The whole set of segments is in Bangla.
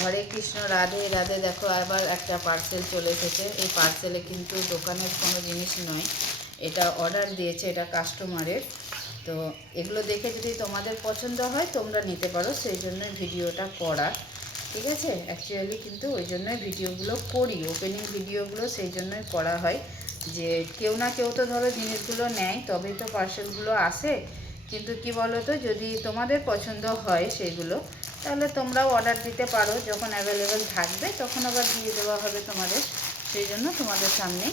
হরে কৃষ্ণ, রাধে রাধে। দেখো আবার একটা পার্সেল চলে এসেছে। এই পার্সেলে কিন্তু দোকানের কোনো জিনিস নয়, এটা অর্ডার দিয়েছে, এটা কাস্টমারের। তো এগুলো দেখে যদি তোমাদের পছন্দ হয় তোমরা নিতে পারো, সেই জন্যই ভিডিওটা করা। ঠিক আছে, অ্যাকচুয়ালি কিন্তু ওই জন্যই ভিডিওগুলো করি, ওপেনিং ভিডিওগুলো সেই জন্যই করা হয়, যে কেউ না কেউ তো ধরো জিনিসগুলো নেয়, তবেই তো পার্সেলগুলো আসে। কিন্তু কি বলো তো, যদি তোমাদের পছন্দ হয় সেগুলো, তাহলে তোমরাও অর্ডার দিতে পারো। যখন অ্যাভেলেবেল থাকবে তখন আবার দিয়ে দেওয়া হবে তোমাদের। সেই জন্য তোমাদের সামনে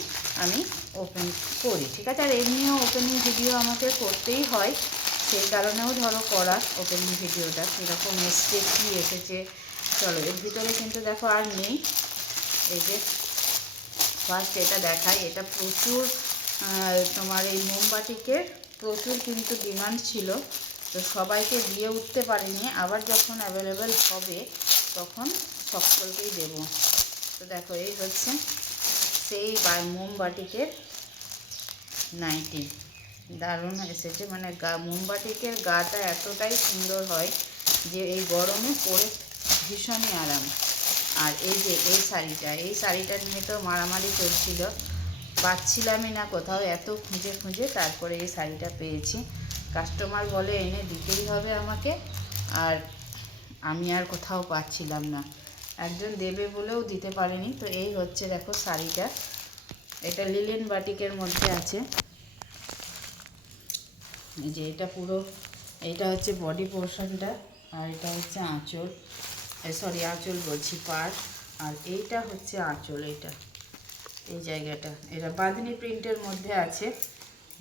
আমি ওপেন করি, ঠিক আছে। আর এমনিও ওপেনিং ভিডিও আমাকে করতেই হয়, সেই কারণেও ধরো করা ওপেনিং ভিডিওটা। কীরকম এসছে, কী এসেছে, চলো এর ভিতরে কিন্তু দেখো আর নেই। এই যে ফার্স্ট এটা দেখাই, এটা প্রচুর তোমার এই মোমবাতিকের প্রচুর কিন্তু ডিমান্ড ছিল, তো সবাইকে দিয়ে উঠতে পারিনি। আবার যখন অ্যাভেলেবেল হবে তখন সকলকেই দেব। তো দেখো এই হচ্ছে সেই মোমবাতিকের নাইটি, দারুণ এসেছে। মানে মোমবাতিকের গাটা এতটাই সুন্দর হয় যে এই গরমে পরে ভীষণই আরাম। আর এই যে এই শাড়িটা নিয়ে তো মারামারি চলছিল, পাচ্ছিলামই না কোথাও, এত খুঁজে খুঁজে তারপরে এই শাড়িটা পেয়েছি। কাস্টমার বলে এনে দিতেই হবে আমাকে, আর আমি আর কোথাও পাচ্ছিলাম না, একজন দেবে বলেও দিতে পারেনি। তো এই হচ্ছে দেখো শাড়িটা, এটা লিলেন বাটিকের মধ্যে আছে। এই যে এটা পুরো, এইটা হচ্ছে বডি পোর্শনটা, আর এটা হচ্ছে আঁচল, সরি আঁচল বলছি, পাড়। আর এইটা হচ্ছে আঁচল, এইটা এই জায়গাটা, এটা বাঁধনি প্রিন্টের মধ্যে আছে,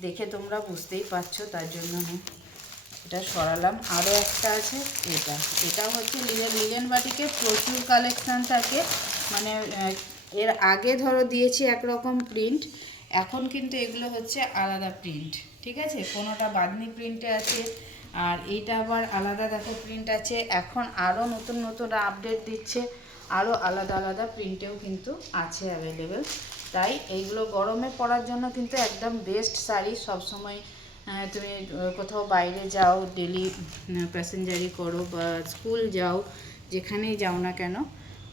দেখে তোমরা বুঝতেই পারছো, তার জন্য আমি এটা সরালাম। আরও একটা আছে, এটাও হচ্ছে লিলেন বাটিকে প্রচুর কালেকশান থাকে। মানে এর আগে ধরো দিয়েছি একরকম প্রিন্ট, এখন কিন্তু এগুলো হচ্ছে আলাদা প্রিন্ট, ঠিক আছে। কোনোটা বাঁধনি প্রিন্টে আছে, আর এইটা আবার আলাদা দেখো প্রিন্ট আছে। এখন আরও নতুন নতুন আপডেট দিচ্ছে, আরও আলাদা আলাদা প্রিন্টেও কিন্তু আছে অ্যাভেলেবেল। তাই এইগুলো গরমে পরার জন্য কিন্তু একদম বেস্ট শাড়ি। সবসময় তুমি কোথাও বাইরে যাও, ডেলি প্যাসেঞ্জারি করো বা স্কুল যাও, যেখানেই যাও না কেন,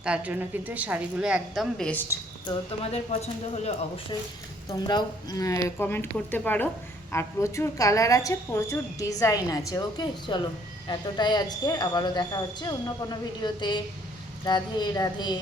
তার জন্য কিন্তু শাড়িগুলো একদম বেস্ট। তো তোমাদের পছন্দ হলে অবশ্যই তোমরাও কমেন্ট করতে পারো। আর প্রচুর কালার আছে, প্রচুর ডিজাইন আছে। ওকে, চলো এতটাই আজকে, আবারও দেখা হচ্ছে অন্য কোনো ভিডিওতে। রাধে রাধে।